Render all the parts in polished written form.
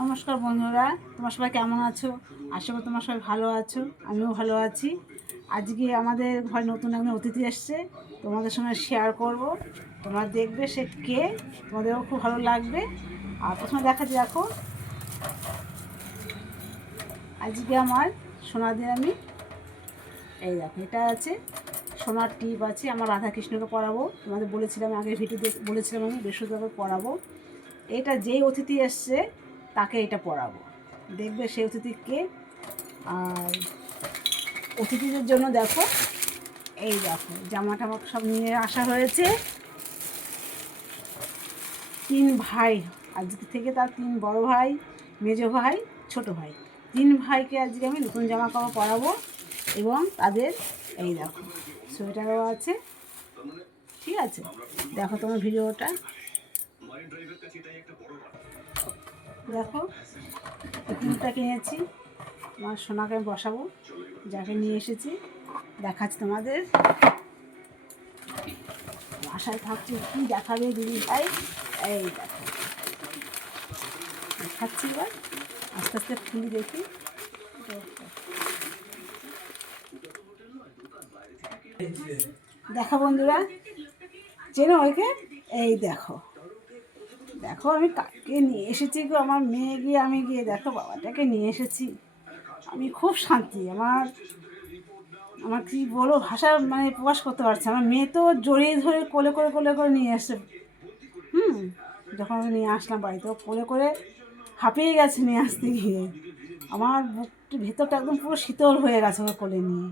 নমস্কার বন্ধুরা, তোমার সবাই কেমন আছো? আশা করি তোমার সবাই ভালো আছো, আমিও ভালো আছি। আজকে আমাদের ঘরে নতুন একজন অতিথি এসছে, তোমাদের সঙ্গে শেয়ার করব। তোমরা দেখবে সে কে, তোমাদেরও খুব ভালো লাগবে। আর প্রথমে দেখাচ্ছি, দেখো আজকে আমার সোনা দিয়ে আমি এই দেখো এটা আছে সোনার টিপ আছে। আমার রাধাকৃষ্ণকে পড়াবো, তোমাদের বলেছিলাম আগে ভিডিওতে বলেছিলাম আমি বৃহস্পতিবার পড়াবো। এটা যেই অতিথি এসছে তাকে এটা পড়াবো, দেখবে সেই অতিথিকে। আর অতিথিদের জন্য দেখো এই দেখো জামা টামা সব নিয়ে আসা হয়েছে। 3 ভাই, আজকে থেকে তার 3 বড় ভাই, মেজো ভাই, ছোট ভাই, 3 ভাইকে আজকে আমি নতুন জামা কাপড় পরাবো। এবং তাদের এই দেখো সোয়েটারও আছে, ঠিক আছে? দেখো তোমার ভিডিওটা দেখো। টিফিনটা কিনেছি, আমার সোনাকে আমি বসাবো, যাকে নিয়ে এসেছি দেখাচ্ছি তোমাদের। বাসায় থাকছে কী দেখাবে দিদি ভাই, এই দেখো দেখাচ্ছি। এবার আস্তে আস্তে খুলি দেখি। দেখো বন্ধুরা, চেনো ওইকে? এই দেখো দেখো আমি কাকে নিয়ে এসেছি গো, আমার মেয়ে গিয়ে আমি গিয়ে দেখো বাবাটাকে নিয়ে এসেছি। আমি খুব শান্তি, আমার আমার কী বলো, ভাষা মানে প্রকাশ করতে পারছি। আমার মেয়ে তো জড়িয়ে ধরে কোলে করে কোলে করে নিয়ে এসছে। যখন আমি নিয়ে আসলাম বাড়িতে, কোলে করে হাঁপিয়ে গেছে নিয়ে আসতে গিয়ে। আমার বুকটি ভেতরটা একদম পুরো শীতল হয়ে গেছে ওকে কোলে নিয়ে।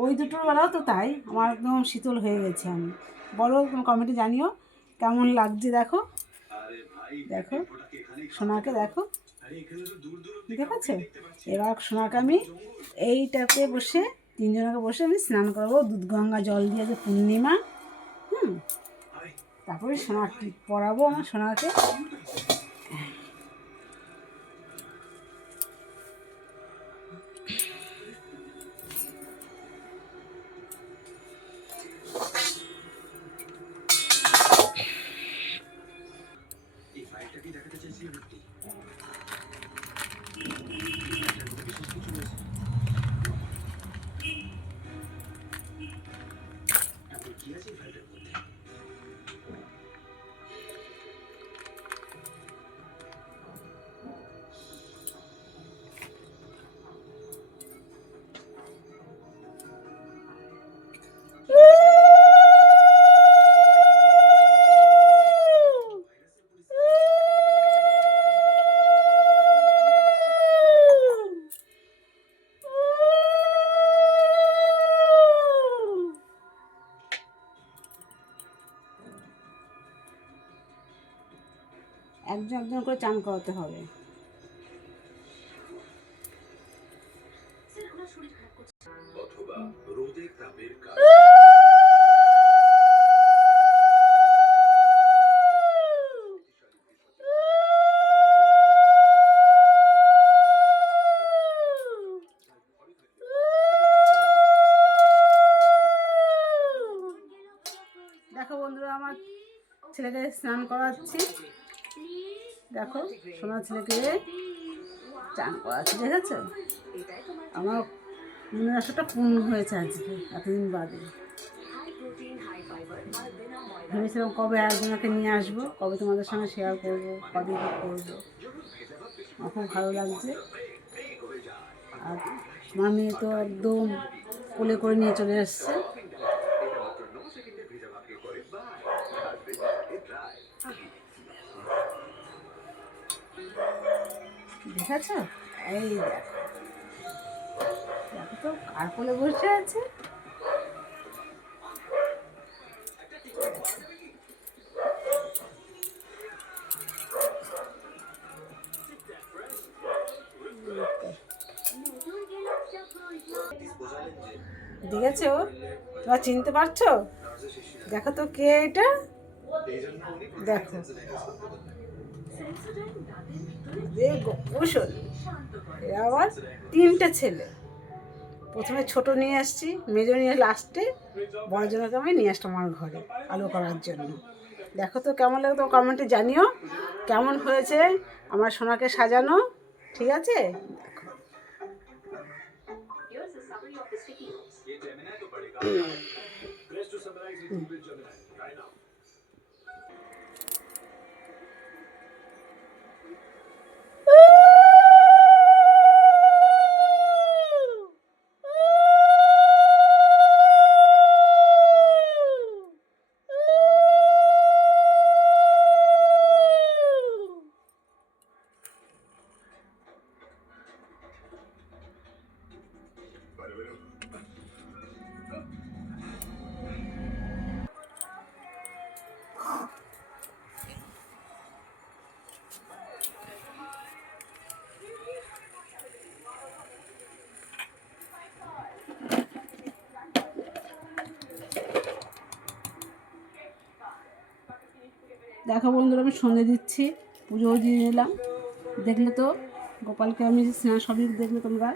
ওই দুটোর বেলাও তো তাই, আমার একদম শীতল হয়ে গেছে। আমি বলো, তুমি কমেন্টে জানিও কেমন লাগছে। দেখো দেখো সোনাকে দেখো, দেখেছো? এবার সোনাকে আমি এইটাতে বসে, 3 জনকে বসে আমি স্নান করবো দুধ গঙ্গা জল দিয়ে, যে পূর্ণিমা। তারপরে সোনার টিপ পরাবো আমার সোনাকে। একজন একজন করে চান করাতে হবে। দেখো বন্ধুরা, আমার ছেলেকে স্নান করাচ্ছি। দেখো সোনার ছেলেকে চান করাচ্ছি, দেখেছো? আমার মনের আশাটা পূর্ণ হয়েছে আজকে, এতদিন বাদে। ভেবেছিলাম কবে একজনকে নিয়ে আসবো, কবে তোমাদের সঙ্গে শেয়ার করবো, কবে কী করবো। আমার খুব ভালো লাগছে। আর আমার মেয়ে তো একদম কোলে করে নিয়ে চলে এসছে। দেখেছো? এই দেখো দেখো তো কার কোলে বসে আছে। দেখেছো? তোমরা চিনতে পারছো? দেখো তো কে এটা, দেখো কুশল। এরা আবার 3টে ছেলে, প্রথমে ছোট নিয়ে আসছি, মেজো নিয়ে লাস্টে বড় জনকে আমি নিয়ে আসলাম আমার ঘরে আলো করার জন্য। দেখো তো কেমন লাগে, তো কমেন্টে জানিও কেমন হয়েছে। আমার সোনাকে সাজানো, ঠিক আছে? দেখো বন্ধুরা, আমি সন্ধে দিচ্ছি, পুজোও দিয়ে নিলাম। দেখলে তো গোপালকে আমি সবই দেখলে তোমরা।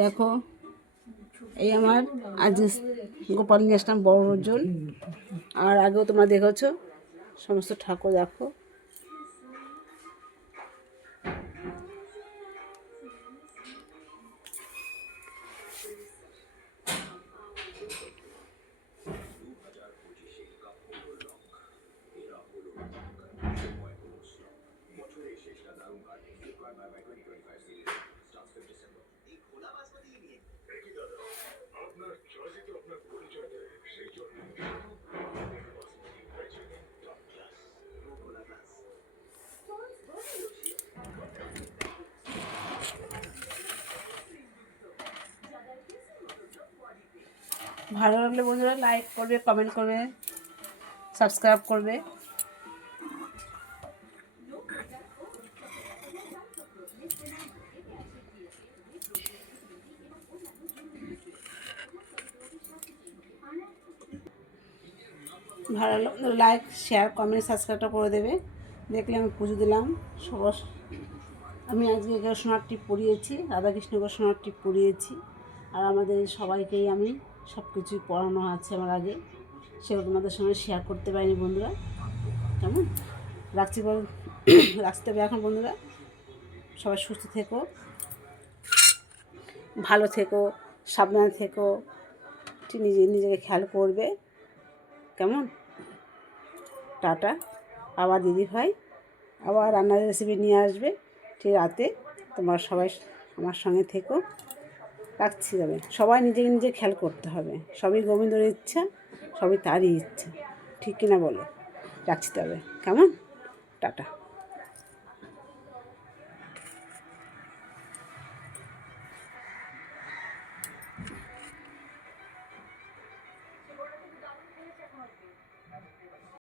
দেখো, এই আমার আজ গোপাল নিয়ে আসলাম বড় ওজন। আর আগেও তোমরা দেখেছো সমস্ত ঠাকুর। দেখো ভালো লাগলে বন্ধুরা লাইক করবে, কমেন্ট করবে, সাবস্ক্রাইব করবে। ভালো লাগলে লাইক, শেয়ার, কমেন্ট, সাবস্ক্রাইবটা করে দেবে। দেখলে আমি পুজো দিলাম সবার। আমি আজকে সোনার টিপ পরিয়েছি, রাধাকৃষ্ণকে সোনার টিপ পরিয়েছি। আর আমাদের সবাইকেই আমি সব কিছুই পড়ানো আছে আমার আগে, সেগুলো তোমাদের সঙ্গে শেয়ার করতে পারিনি বন্ধুরা। কেমন রাখছি রাখতে হবে এখন বন্ধুরা। সবাই সুস্থ থেকো, ভালো থেকো, সাবধানে থেকো, ঠিক নিজেকে খেয়াল করবে। কেমন? টাটা। আবার দিদিভাই আবার রান্নার রেসিপি নিয়ে আসবে ঠিক রাতে। তোমরা সবাই আমার সঙ্গে থেকো। রাখছি তবে। সবাই নিজে খেয়াল করতে হবে। সবই গোবিন্দর ইচ্ছা, সবই তারই ইচ্ছা, ঠিক কিনা বলো? রাখছি তবে। কেমন? টাটা।